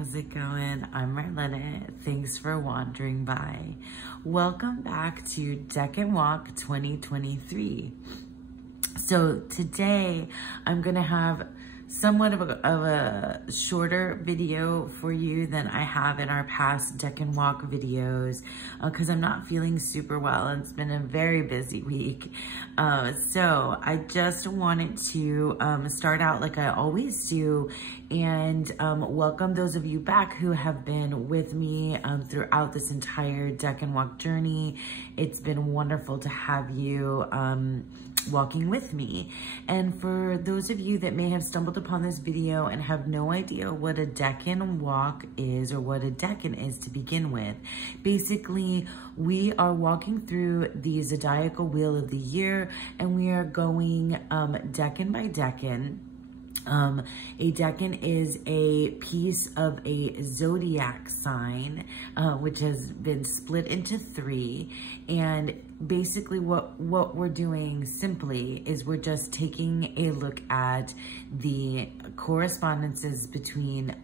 how's it going? I'm Marlena. Thanks for wandering by. Welcome back to Decan Walk 2023. So today I'm gonna have somewhat of a shorter video for you than I have in our past Decan Walk videos because I'm not feeling super well and it's been a very busy week. So I just wanted to start out like I always do and welcome those of you back who have been with me throughout this entire Decan Walk journey. It's been wonderful to have you walking with me. And for those of you that may have stumbled upon this video and have no idea what a Decan Walk is or what a Decan is to begin with, basically we are walking through the zodiacal wheel of the year and we are going Decan by Decan. A Decan is a piece of a zodiac sign, which has been split into 3. And basically what we're doing simply is we're just taking a look at the correspondences between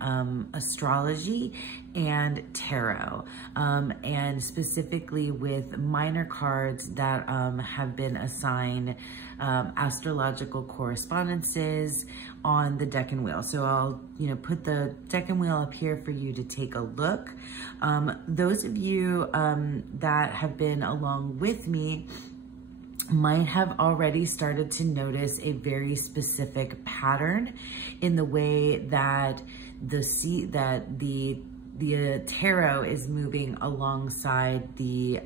astrology and tarot, and specifically with minor cards that have been assigned astrological correspondences on the Decan wheel. So I'll, put the Decan wheel up here for you to take a look. Those of you that have been along with me might have already started to notice a very specific pattern in the way that the tarot is moving alongside the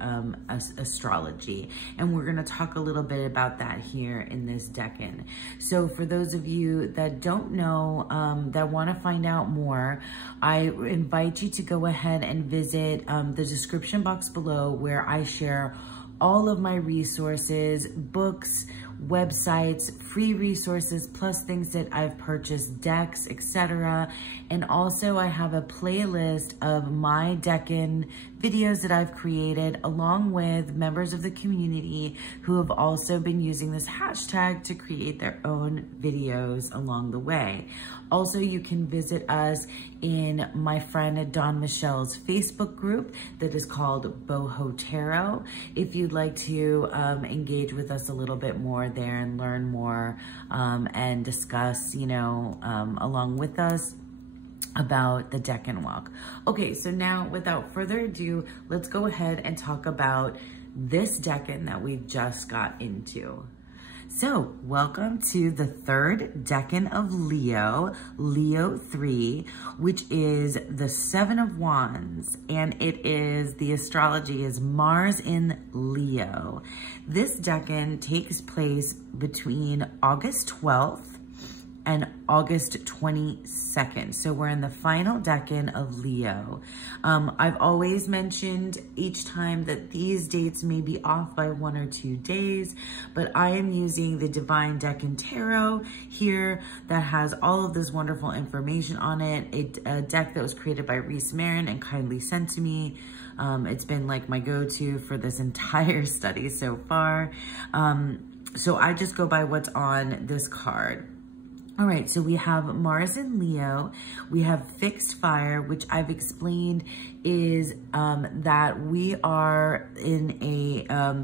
astrology. And we're gonna talk a little bit about that here in this Decan. So for those of you that don't know, that wanna find out more, I invite you to go ahead and visit the description box below where I share all of my resources, books, websites, free resources, plus things that I've purchased, decks, etc. And also I have a playlist of my Decan videos that I've created along with members of the community who have also been using this hashtag to create their own videos along the way. Also, you can visit us in my friend Dawn Michelle's Facebook group that is called Boho Tarot if you'd like to engage with us a little bit more there and learn more and discuss, along with us about the Decan Walk. Okay, so now without further ado, let's go ahead and talk about this Decan that we've just got into. So welcome to the 3rd Decan of Leo, Leo 3, which is the 7 of Wands, and the astrology is Mars in Leo. This Decan takes place between August 12th and August 22nd. So we're in the final Decan of Leo. I've always mentioned each time that these dates may be off by 1 or 2 days, but I am using the Divine Decan Tarot here that has all of this wonderful information on it. A deck that was created by Reese Marin and kindly sent to me. It's been like my go-to for this entire study so far. So I just go by what's on this card. All right, so we have Mars in Leo, we have fixed fire, which I've explained is that we are in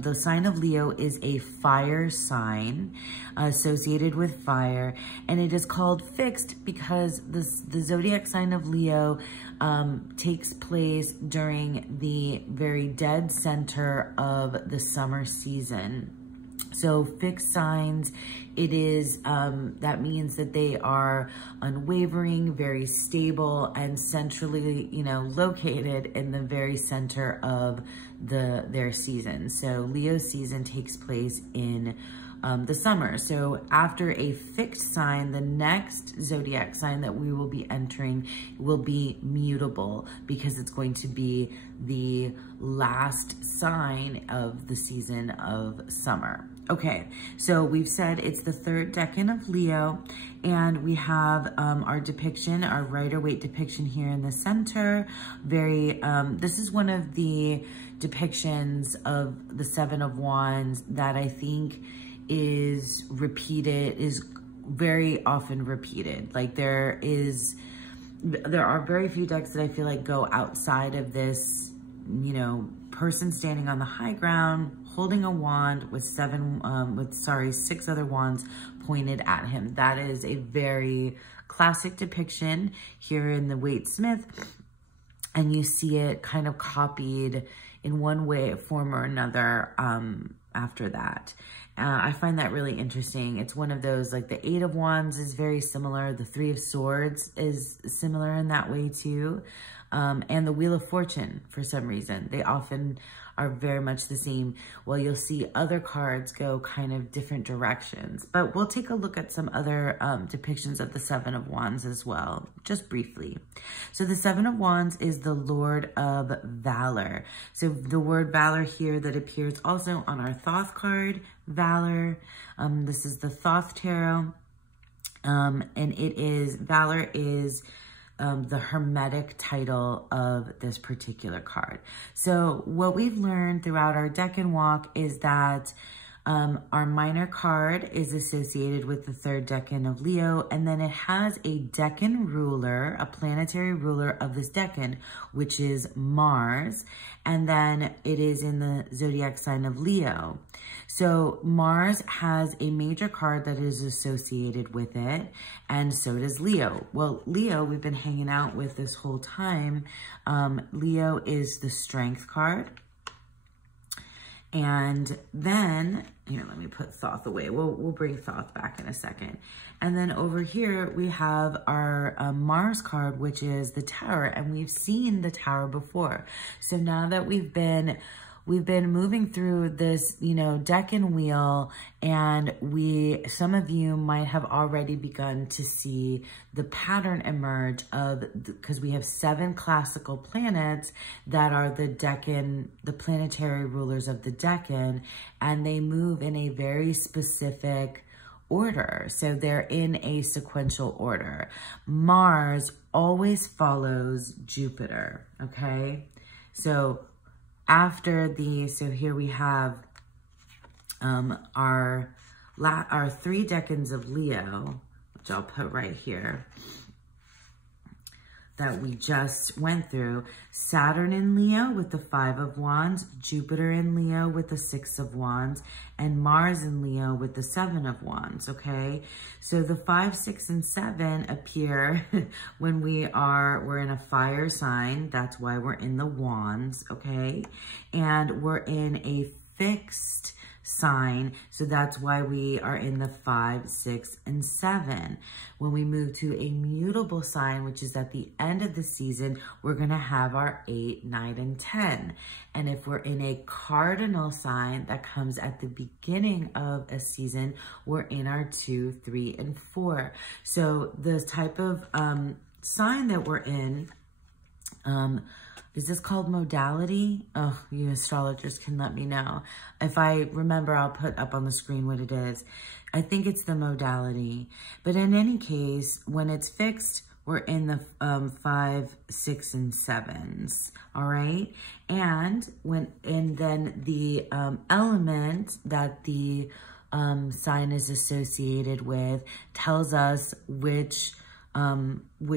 the sign of Leo is a fire sign associated with fire, and it is called fixed because the zodiac sign of Leo takes place during the very dead center of the summer season. So fixed signs, it is, that means that they are unwavering, very stable, and centrally, located in the very center of their season. So Leo's season takes place in the summer. So after a fixed sign, the next zodiac sign that we will be entering will be mutable because it's going to be the last sign of the season of summer. Okay, so we've said it's the 3rd Decan of Leo, and we have our depiction, our Rider-Waite depiction here in the center. This is one of the depictions of the 7 of Wands that I think is very often repeated. Like there is there are very few decks that I feel like go outside of this, you know, person standing on the high ground, holding a wand with six other wands pointed at him. That is a very classic depiction here in the Waite Smith, and you see it kind of copied in one way, form or another after that. I find that really interesting. It's one of those, like the Eight of Wands is very similar. The Three of Swords is similar in that way too. And the Wheel of Fortune, for some reason, they often are very much the same. Well, you'll see other cards go kind of different directions, but we'll take a look at some other depictions of the Seven of Wands as well, just briefly. So the Seven of Wands is the Lord of Valor. So the word Valor here that appears also on our Thoth card, Valor. This is the Thoth Tarot. And it is, Valor is the hermetic title of this particular card. So what we've learned throughout our Decan Walk is that our minor card is associated with the third decan of Leo, and then it has a decan ruler, a planetary ruler of this decan, which is Mars, and then it is in the zodiac sign of Leo. So Mars has a major card that is associated with it, and so does Leo. Well, Leo, we've been hanging out with this whole time. Leo is the Strength card. And then, here, let me put Thoth away. We'll bring Thoth back in a second. And then over here, we have our Mars card, which is the Tower. And we've seen the Tower before. So now that we've been moving through this, you know, decan wheel, and some of you might have already begun to see the pattern emerge of, because we have 7 classical planets that are the decan, the planetary rulers of the decan, and they move in a very specific order. So they're in a sequential order. Mars always follows Jupiter, okay? So after so here we have our 3 decans of Leo, which I'll put right here, that we just went through. Saturn in Leo with the 5 of Wands, Jupiter in Leo with the 6 of Wands, and Mars in Leo with the 7 of Wands, okay? So the 5, 6, and 7 appear when we're in a fire sign. That's why we're in the Wands, okay? And we're in a fixed sign, so that's why we are in the 5, 6, and 7. When we move to a mutable sign, which is at the end of the season, we're going to have our 8, 9, and 10. And if we're in a cardinal sign that comes at the beginning of a season, we're in our 2, 3, and 4. So the type of sign that we're in, is this called modality? Oh, you astrologers can let me know. If I remember, I'll put up on the screen what it is. I think it's the modality. But in any case, when it's fixed, we're in the 5, 6, and 7s, all right? And then the element that the sign is associated with tells us which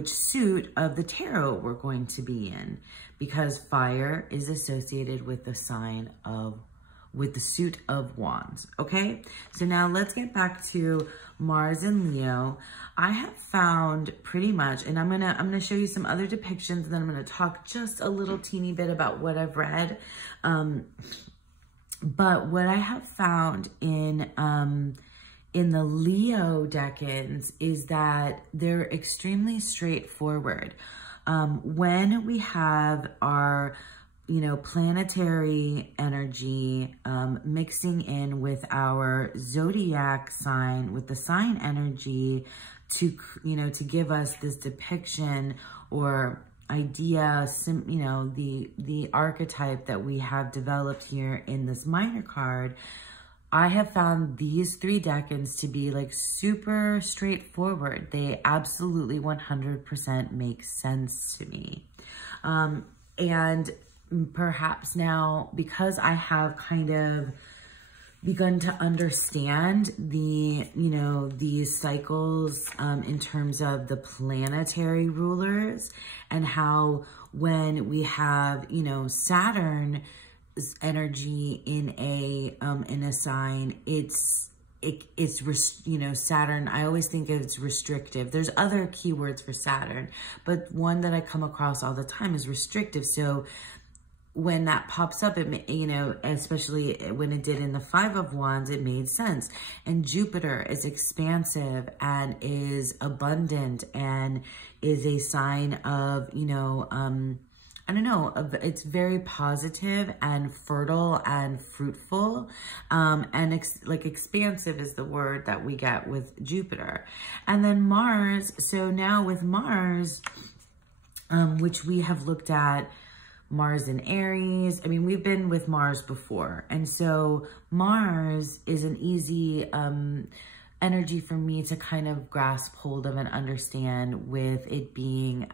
suit of the tarot we're going to be in, because fire is associated with the suit of Wands, okay? So now let's get back to Mars and Leo. I have found pretty much, and I'm gonna show you some other depictions, and then I'm gonna talk just a little teeny bit about what I've read. But what I have found in the Leo decans is that they're extremely straightforward. When we have our, you know, planetary energy mixing in with our zodiac sign, with the sign energy to, you know, to give us this depiction or idea, you know, the archetype that we have developed here in this minor card, I have found these 3 decans to be like super straightforward. They absolutely 100% make sense to me. And perhaps now, because I have kind of begun to understand the, you know, these cycles in terms of the planetary rulers, and how when we have, you know, Saturn's energy in a sign, you know, Saturn, I always think it's restrictive. There's other keywords for Saturn, but one that I come across all the time is restrictive. So when that pops up, it, you know, especially when it did in the Five of Wands, it made sense. And Jupiter is expansive and is abundant and is a sign of, you know, I don't know, it's very positive and fertile and fruitful, and like expansive is the word that we get with Jupiter. And then Mars, so now with Mars, which we have looked at, Mars in Aries. I mean, we've been with Mars before. And so Mars is an easy energy for me to kind of grasp hold of and understand, with it being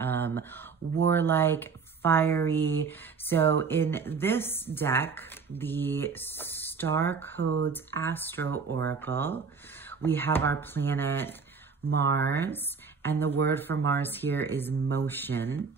warlike, fiery. So in this deck, the Star Codes Astro Oracle, we have our planet Mars, and the word for Mars here is motion,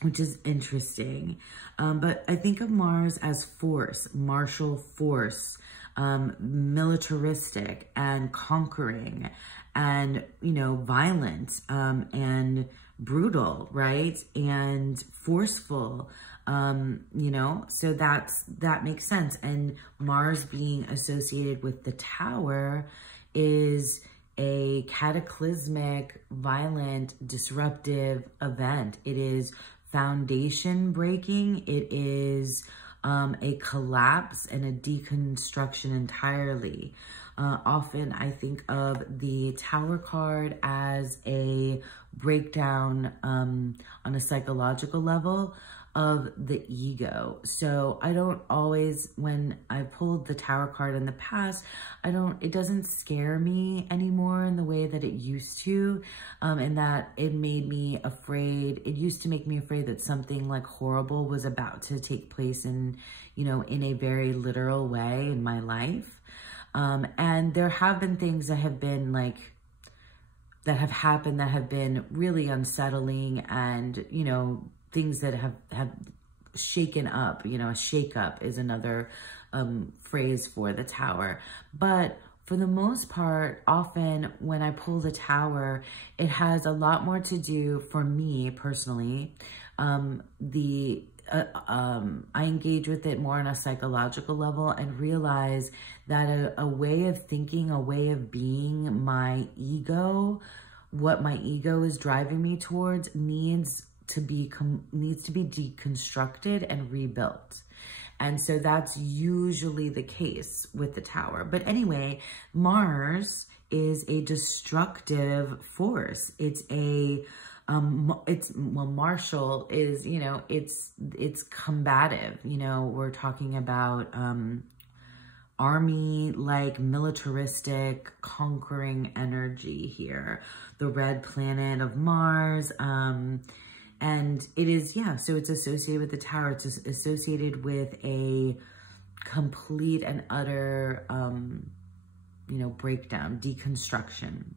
which is interesting. But I think of Mars as force, martial force, militaristic and conquering and, you know, violent and brutal, right? And forceful, you know, so that makes sense. And Mars being associated with the Tower is a cataclysmic, violent, disruptive event. It is foundation breaking. It is a collapse and a deconstruction entirely. Often I think of the Tower card as a breakdown on a psychological level of the ego. So I don't always, when I pulled the Tower card in the past, it doesn't scare me anymore in the way that it used to, and that it made me afraid. It used to make me afraid that something like horrible was about to take place in, you know, in a very literal way in my life. And there have been things that have been like, that have happened that have been really unsettling, and, you know, things that have shaken up, you know, a shake up is another phrase for the Tower. But for the most part, often when I pull the Tower, it has a lot more to do, for me personally, I engage with it more on a psychological level and realize that a way of thinking, a way of being, my ego, what my ego is driving me towards, needs to be deconstructed and rebuilt. And so that's usually the case with the Tower. But anyway, Mars is a destructive force. It's a martial is, you know, it's combative. You know, we're talking about army, like militaristic, conquering energy here. The red planet of Mars, and it is, yeah, so it's associated with the Tower. It's associated with a complete and utter, you know, breakdown, deconstruction.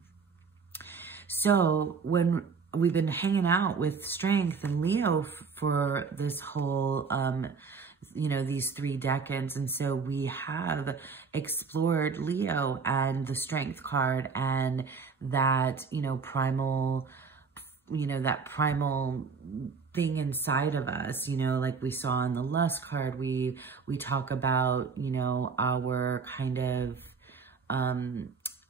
So when we've been hanging out with Strength and Leo for this whole, you know, these 3 decades. And so we have explored Leo and the Strength card and that, you know, primal, you know, that primal thing inside of us, you know, like we saw in the Lust card. We talk about, you know, our kind of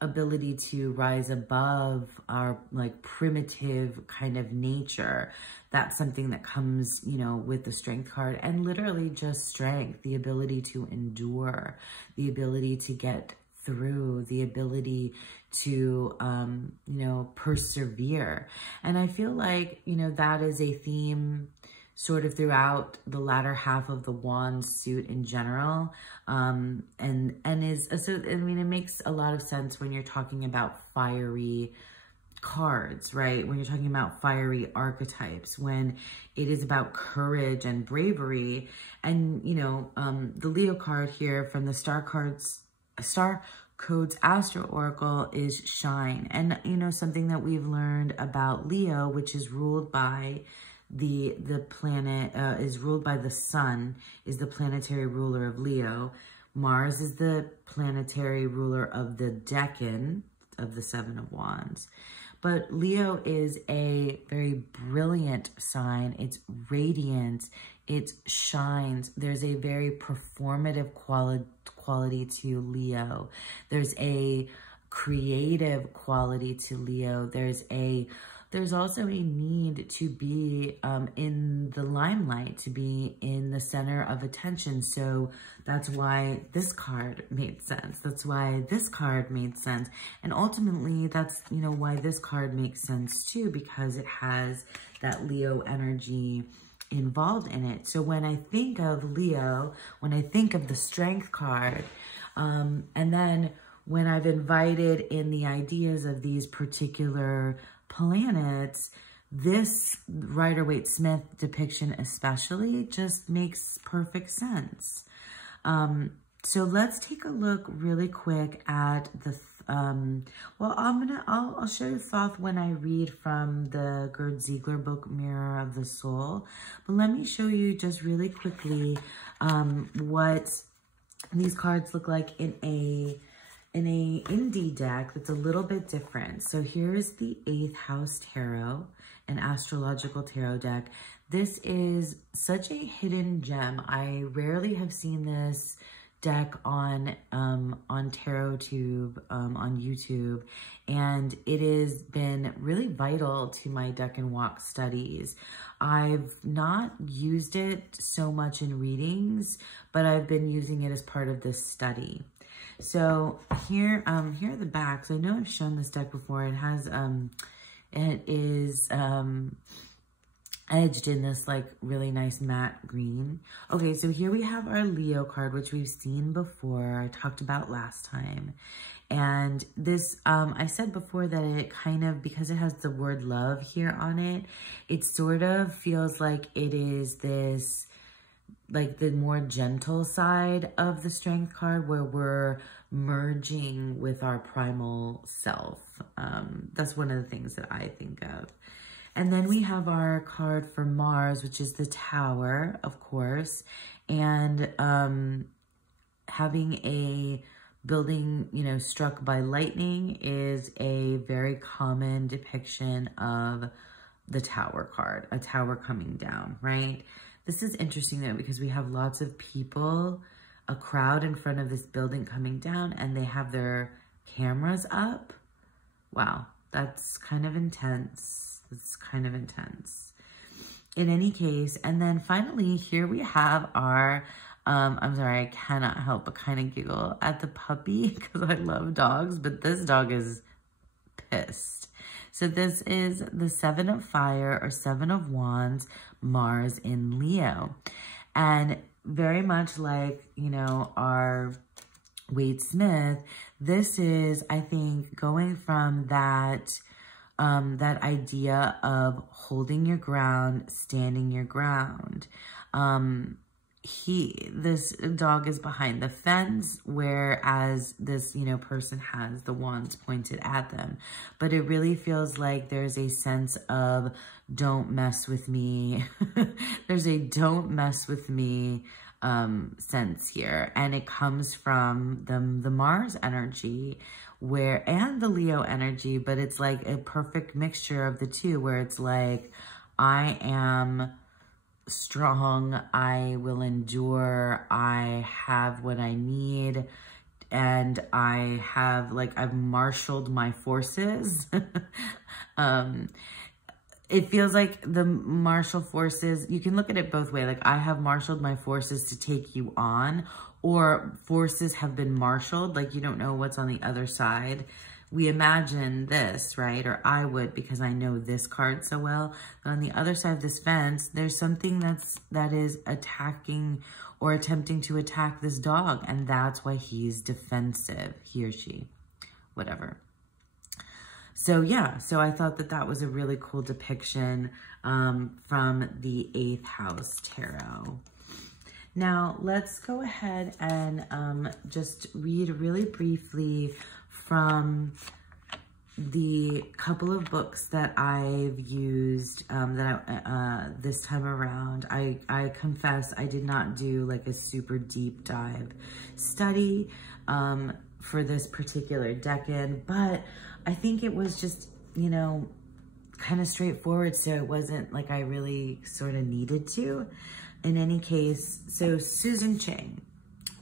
ability to rise above our like primitive kind of nature. That's something that comes, you know, with the Strength card, and literally just strength, the ability to endure, the ability to get through, the ability to, you know, persevere. And I feel like, you know, that is a theme sort of throughout the latter half of the wand suit in general. And is, so, I mean, it makes a lot of sense when you're talking about fiery cards, right? When you're talking about fiery archetypes, when it is about courage and bravery. And, you know, the Leo card here from the Star Cards Star Code's Astro Oracle is shine. And, you know, something that we've learned about Leo, which is ruled by the planet, is ruled by the sun, is the planetary ruler of Leo. Mars is the planetary ruler of the Decan, of the Seven of Wands. But Leo is a very brilliant sign. It's radiant. It shines. There's a very performative quality to Leo. There's a creative quality to Leo. There's also a need to be in the limelight, to be in the center of attention. So that's why this card made sense. That's why this card made sense. And ultimately, that's, you know, why this card makes sense too, because it has that Leo energy involved in it. So when I think of Leo, when I think of the Strength card, and then when I've invited in the ideas of these particular planets, this Rider-Waite-Smith depiction especially just makes perfect sense. So let's take a look really quick at the, well, I'll show you Thoth when I read from the Gerd Ziegler book, Mirror of the Soul. But let me show you just really quickly what these cards look like in a indie deck that's a little bit different. So here's the 8th House Tarot, an astrological tarot deck. This is such a hidden gem. I rarely have seen this deck on TarotTube, on YouTube, and it has been really vital to my Decan Walk studies. I've not used it so much in readings, but I've been using it as part of this study. So here are the backs. I know I've shown this deck before. It has, it is edged in this like really nice matte green. Okay, so here we have our Leo card, which we've seen before. I talked about last time. And this, I said before that it kind of, because it has the word love here on it, it sort of feels like it is this, like the more gentle side of the Strength card, where we're merging with our primal self. That's one of the things that I think of. And then we have our card for Mars, which is the Tower, of course. And having a building, you know, struck by lightning is a very common depiction of the Tower card, a tower coming down, right? This is interesting though, because we have lots of people, a crowd in front of this building coming down, and they have their cameras up. Wow, that's kind of intense. It's kind of intense. In any case, and then finally, here we have our, I'm sorry, I cannot help but kind of giggle at the puppy because I love dogs, but this dog is pissed. So this is the 7 of Fire, or 7 of Wands, Mars in Leo. And very much like, you know, our Waite-Smith, this is, I think, going from that, that idea of holding your ground, standing your ground. This dog is behind the fence, whereas this, you know, person has the wands pointed at them. But it really feels like there's a sense of don't mess with me. There's a don't mess with me sense here. And it comes from the Mars energy and the Leo energy, but it's like a perfect mixture of the two, where it's like, I am strong, I will endure, I have what I need, and I have, like, I've marshaled my forces. It feels like the martial forces, you can look at it both ways. Like, I have marshaled my forces to take you on, or forces have been marshaled, like you don't know what's on the other side. We imagine this, right? Or I would, because I know this card so well. But on the other side of this fence, there's something that is attacking or attempting to attack this dog. And that's why he's defensive, he or she, whatever. So yeah, so I thought that that was a really cool depiction from the 8th House Tarot. Now, let's go ahead and just read really briefly from the couple of books that I've used this time around. I confess I did not do like a super deep dive study for this particular Decan, but I think it was just, you know, kind of straightforward, so it wasn't like I really sort of needed to. In any case, so Susan Chang,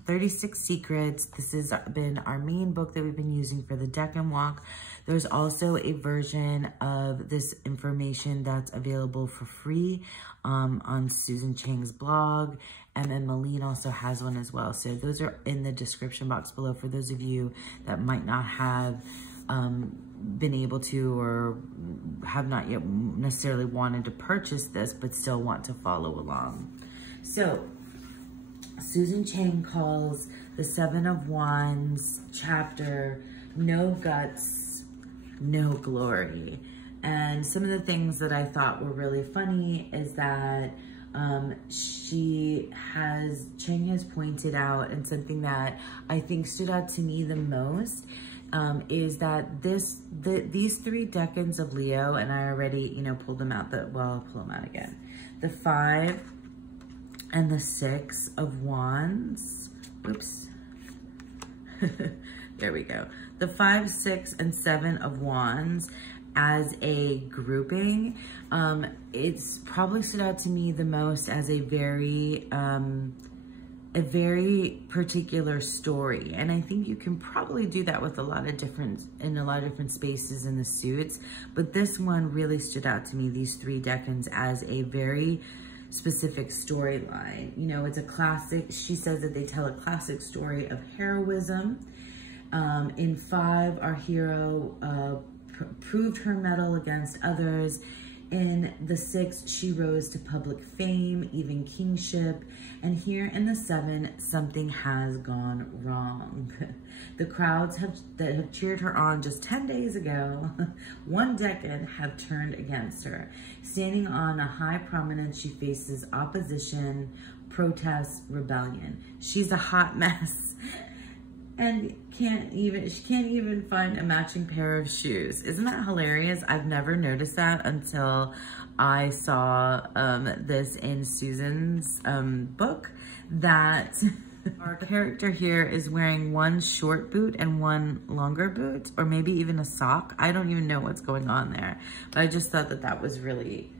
36 Secrets. This has been our main book that we've been using for the Decan Walk. There's also a version of this information that's available for free on Susan Chang's blog. And then Malene also has one as well. So those are in the description box below for those of you that might not have been able to or have not yet necessarily wanted to purchase this, but still want to follow along. So Susan Chang calls the Seven of Wands chapter, No Guts, No Glory. And some of the things that I thought were really funny is that Chang has pointed out, and something that I think stood out to me the most, is that these 3 decans of Leo, and I already, you know, pulled them out, I'll pull them out again. The 5 and the 6 of Wands, oops, there we go. The 5, 6, and 7 of Wands as a grouping, it's probably stood out to me the most as a very particular story. And I think you can probably do that with in a lot of different spaces in the suits. But this one really stood out to me, these 3 decans, as a very specific storyline. You know, it's a classic, she says that they tell a classic story of heroism. In 5, our hero proved her mettle against others. In the 6, she rose to public fame, even kingship. And here in the 7, something has gone wrong. The crowds that have cheered her on just 10 days ago, one decade, have turned against her. Standing on a high prominence, she faces opposition, protests, rebellion. She's a hot mess. And she can't even find a matching pair of shoes. Isn't that hilarious? I've never noticed that until I saw this in Susan's book, that our character here is wearing one short boot and one longer boot, or maybe even a sock. I don't even know what's going on there, but I just thought that that was really,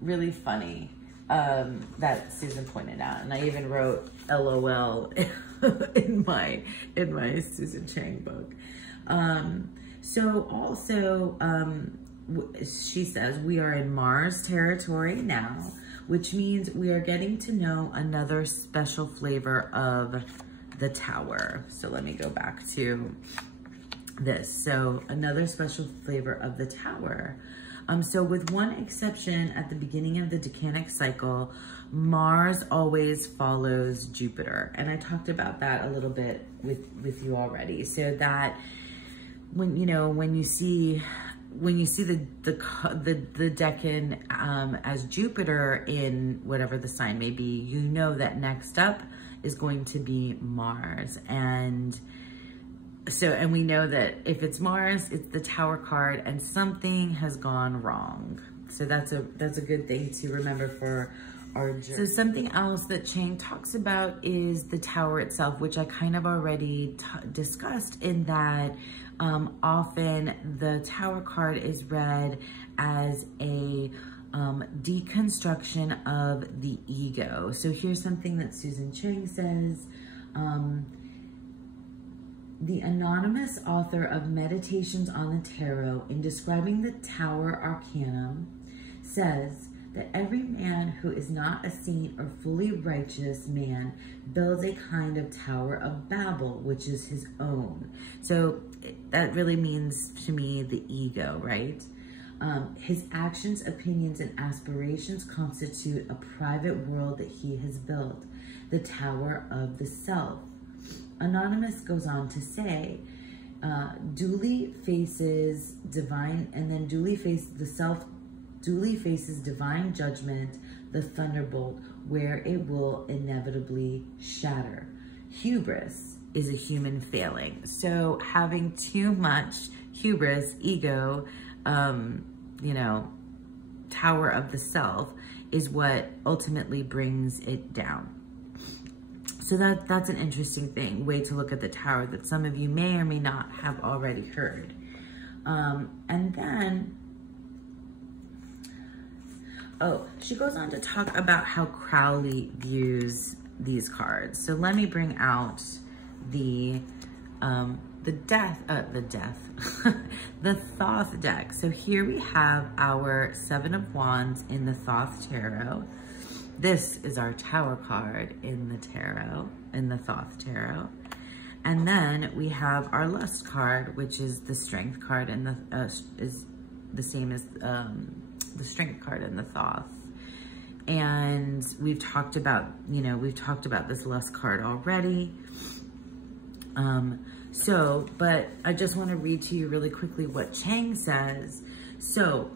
really funny. That Susan pointed out, and I even wrote LOL in my Susan Chang book. So also, she says we are in Mars territory now, which means we are getting to know another special flavor of the Tower. So let me go back to this. So another special flavor of the Tower. So with one exception, at the beginning of the decanic cycle, Mars always follows Jupiter. And I talked about that a little bit with you already. So that when you see the decan as Jupiter in whatever the sign may be, you know that next up is going to be Mars. And we know that if it's Mars, it's the Tower card, and something has gone wrong. So that's a good thing to remember for our journey. So something else that Chang talks about is the Tower itself, which I kind of already discussed, in that often the Tower card is read as a deconstruction of the ego. So here's something that Susan Chang says. The anonymous author of Meditations on the Tarot, in describing the Tower Arcanum, says that every man who is not a saint or fully righteous man builds a kind of Tower of Babel, which is his own. So that really means to me the ego, right? His actions, opinions, and aspirations constitute a private world that he has built, the Tower of the Self. Anonymous goes on to say, duly faces divine, and then the self duly faces divine judgment, the thunderbolt where it will inevitably shatter. Hubris is a human failing. So having too much hubris, ego, you know, tower of the self is what ultimately brings it down. So that's an interesting way to look at the tower that some of you may or may not have already heard. And then, she goes on to talk about how Crowley views these cards. So let me bring out the Thoth deck. So here we have our Seven of Wands in the Thoth Tarot. This is our Tower card in the tarot, in the Thoth Tarot. And then we have our Lust card, which is the Strength card in the, is the same as the Strength card in the Thoth. And we've talked about, you know, we've talked about this Lust card already. But I just want to read to you really quickly what Chang says. So,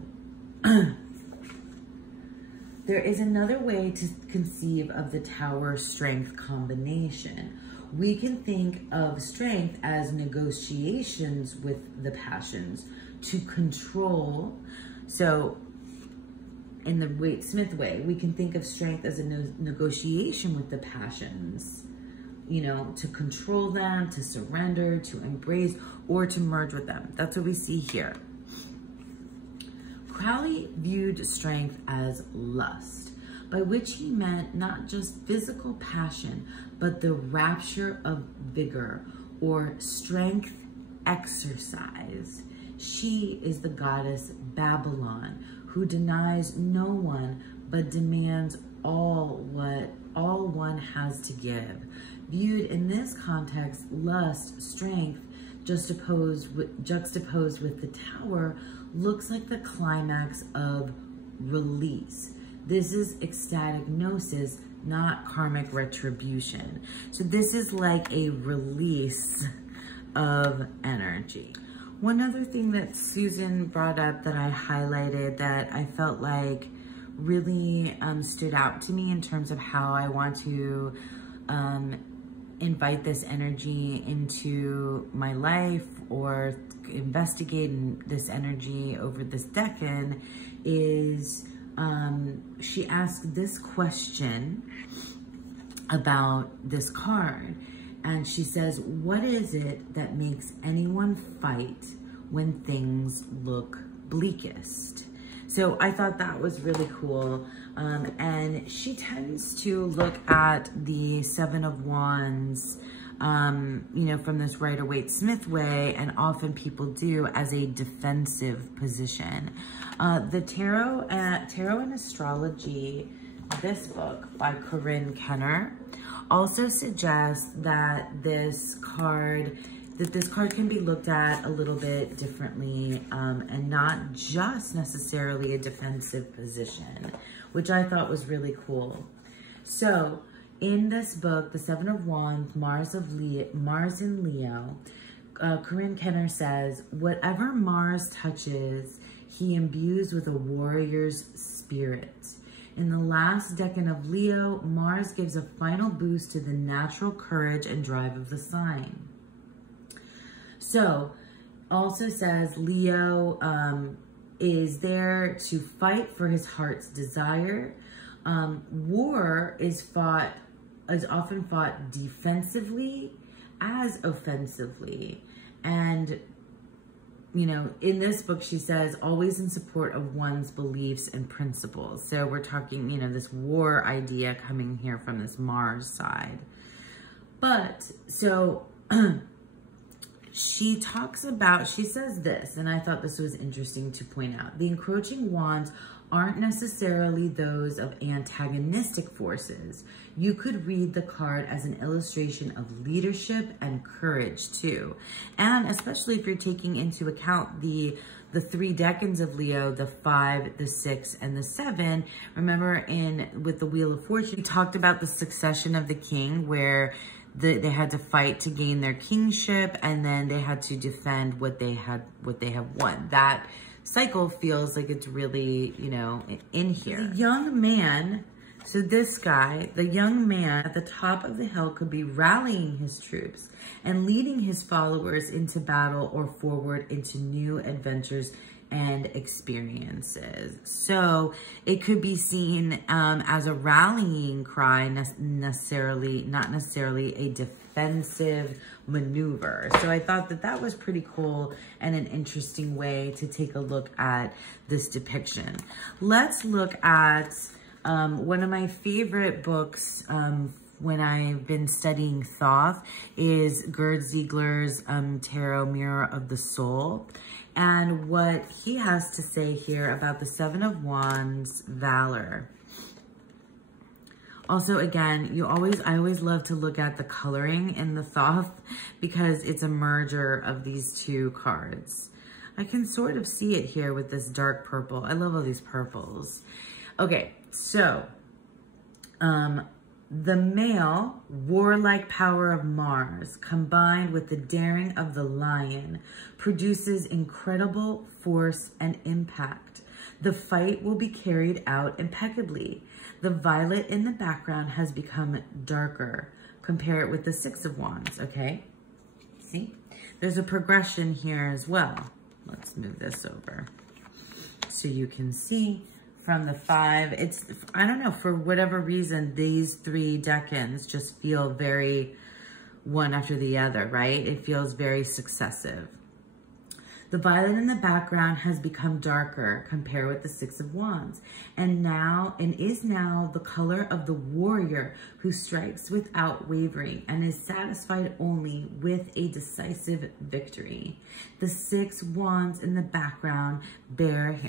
there is another way to conceive of the Tower Strength combination. We can think of strength as negotiations with the passions to control. So in the Waite-Smith way, we can think of strength as a negotiation with the passions, you know, to control them, to surrender, to embrace, or to merge with them. That's what we see here. Crowley viewed strength as lust, by which he meant not just physical passion, but the rapture of vigor or strength exercise. She is the goddess Babylon, who denies no one, but demands all one has to give. Viewed in this context, lust, strength, juxtaposed with the tower, looks like the climax of release. This is ecstatic gnosis, not karmic retribution. So this is like a release of energy. One other thing that Susan brought up that I highlighted that I felt like really stood out to me in terms of how I want to invite this energy into my life or investigate this energy over this decan is she asked this question about this card. And she says, what is it that makes anyone fight when things look bleakest? So I thought that was really cool. And she tends to look at the Seven of Wands, you know, from this Rider-Waite-Smith way, and often people do, as a defensive position. The Tarot and Astrology, this book by Corinne Kenner, also suggests that this card can be looked at a little bit differently and not just necessarily a defensive position, which I thought was really cool. So in this book, The Seven of Wands, Mars in Leo, Corinne Kenner says, whatever Mars touches, he imbues with a warrior's spirit. In the last decan of Leo, Mars gives a final boost to the natural courage and drive of the sign. So, also says Leo is there to fight for his heart's desire. War is often fought defensively as offensively. And you know, in this book, she says, always in support of one's beliefs and principles. So we're talking, you know, this war idea coming here from this Mars side. But, so, she says this, and I thought this was interesting to point out. The encroaching wands aren't necessarily those of antagonistic forces. You could read the card as an illustration of leadership and courage too. And especially if you're taking into account the three decans of Leo, the 5, the 6, and the 7. Remember with the Wheel of Fortune, we talked about the succession of the king where they had to fight to gain their kingship, and then they had to defend what they have won. cycle feels like it's really, you know, in here. The young man, so this guy, the young man at the top of the hill could be rallying his troops and leading his followers into battle or forward into new adventures and experiences. So it could be seen as a rallying cry, not necessarily a defensive maneuver. So I thought that that was pretty cool and an interesting way to take a look at this depiction. Let's look at one of my favorite books when I've been studying Thoth is Gerd Ziegler's Tarot Mirror of the Soul. And what he has to say here about the Seven of Wands, Valor. Also, again, I always love to look at the coloring in the Thoth because it's a merger of these two cards. I can sort of see it here with this dark purple. I love all these purples. Okay, so the male warlike power of Mars combined with the daring of the lion produces incredible force and impact. The fight will be carried out impeccably. The violet in the background has become darker. Compare it with the Six of Wands, okay? See? There's a progression here as well. Let's move this over so you can see. From the 5, it's, I don't know, for whatever reason, these 3 decans just feel very one after the other, right? It feels very successive. The violet in the background has become darker, compared with the Six of Wands, and is now the color of the warrior who strikes without wavering and is satisfied only with a decisive victory. The Six Wands in the background bear,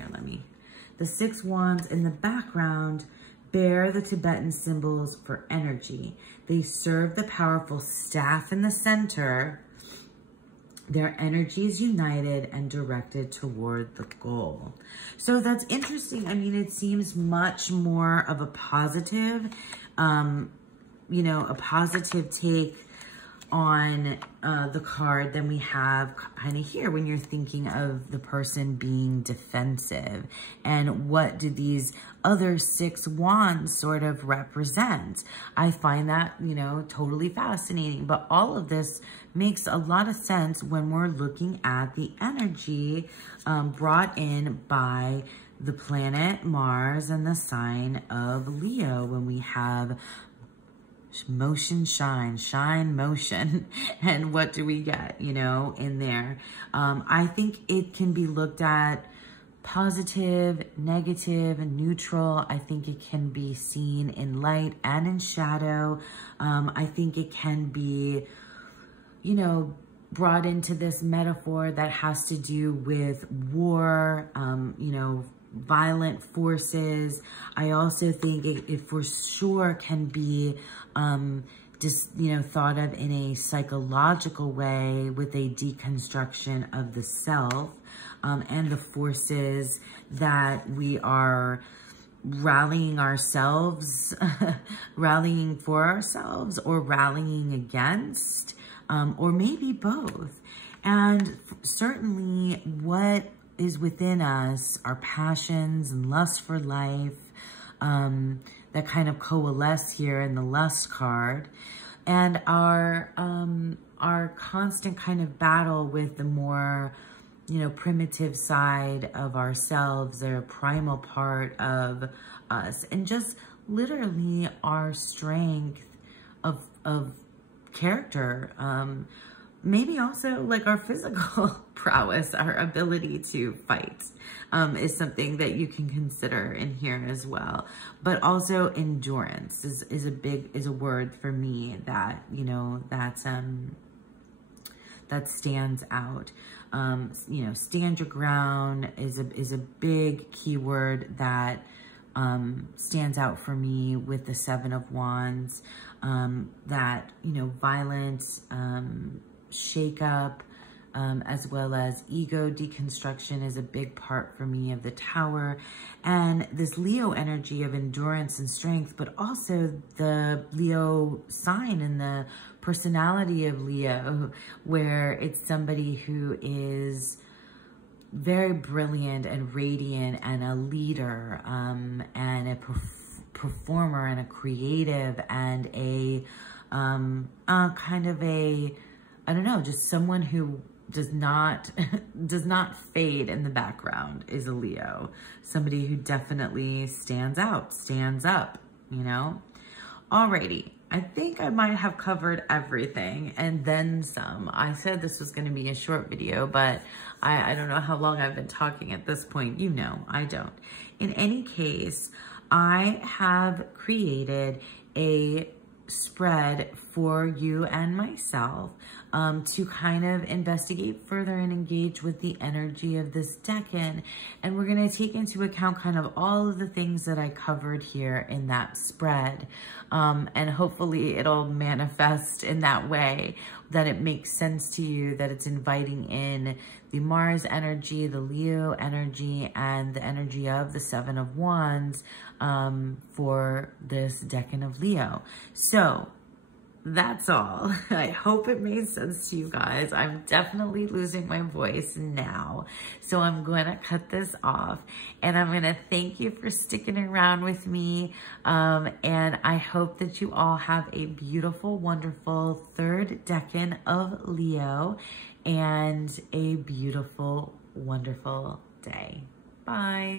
the Six Wands in the background bear the Tibetan symbols for energy. They serve the powerful staff in the center. Their energy is united and directed toward the goal. So that's interesting. I mean, it seems much more of a positive, you know, a positive take on the card than we have kind of here when you're thinking of the person being defensive. And what do these other 6 wands sort of represent? I find that, you know, totally fascinating. But all of this makes a lot of sense when we're looking at the energy brought in by the planet Mars and the sign of Leo when we have motion, shine, shine, motion. And what do we get, you know, in there? I think it can be looked at positive, negative, and neutral. I think it can be seen in light and in shadow. I think it can be, you know, brought into this metaphor that has to do with war, you know, violent forces. I also think it for sure can be just, you know, thought of in a psychological way with a deconstruction of the self and the forces that we are rallying ourselves, rallying for ourselves, or rallying against, or maybe both. And certainly what is within us, our passions and lust for life, that kind of coalesce here in the lust card, and our constant kind of battle with the more, you know, primitive side of ourselves, their primal part of us, and just literally our strength of character, maybe also like our physical prowess, our ability to fight is something that you can consider in here as well. But also endurance is a word for me that, you know, that stands out. You know, stand your ground is a big keyword that stands out for me with the Seven of Wands. That, you know, violence, shake up, as well as ego deconstruction is a big part for me of the Tower. And this Leo energy of endurance and strength, but also the Leo sign and the personality of Leo, where it's somebody who is very brilliant and radiant and a leader, and a performer and a creative and a kind of a, I don't know, just someone who does not fade in the background is a Leo. Somebody who definitely stands out, stands up, you know? Alrighty, I think I might have covered everything and then some. I said this was going to be a short video, but I don't know how long I've been talking at this point. You know, I don't. In any case, I have created a spread for you and myself to kind of investigate further and engage with the energy of this decan. And we're going to take into account kind of all of the things that I covered here in that spread. And hopefully it'll manifest in that way that it makes sense to you, that it's inviting in the Mars energy, the Leo energy, and the energy of the Seven of Wands for this decan of Leo. So that's all. I hope it made sense to you guys. I'm definitely losing my voice now, so I'm going to cut this off, and I'm going to thank you for sticking around with me, and I hope that you all have a beautiful, wonderful third decan of Leo and a beautiful, wonderful day. Bye.